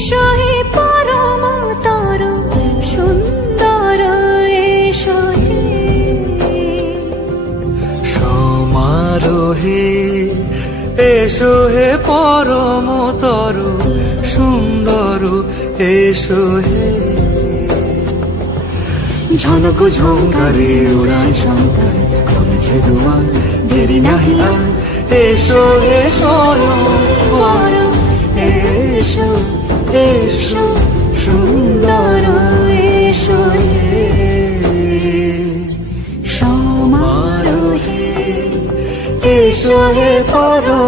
এসো হে পরমতর সুন্দর এসো হে সমারোহে এসো হে পরমতর সুন্দর এসো হে ঝনক ঝঙ্কারে উড়ায় শঙ্কর খুলছে দুয়ার দেরি নাহি আর এসো হে স্বয়ংবর এসো এসো সুন্দর এসো হে সমারোহে এসো হে পরম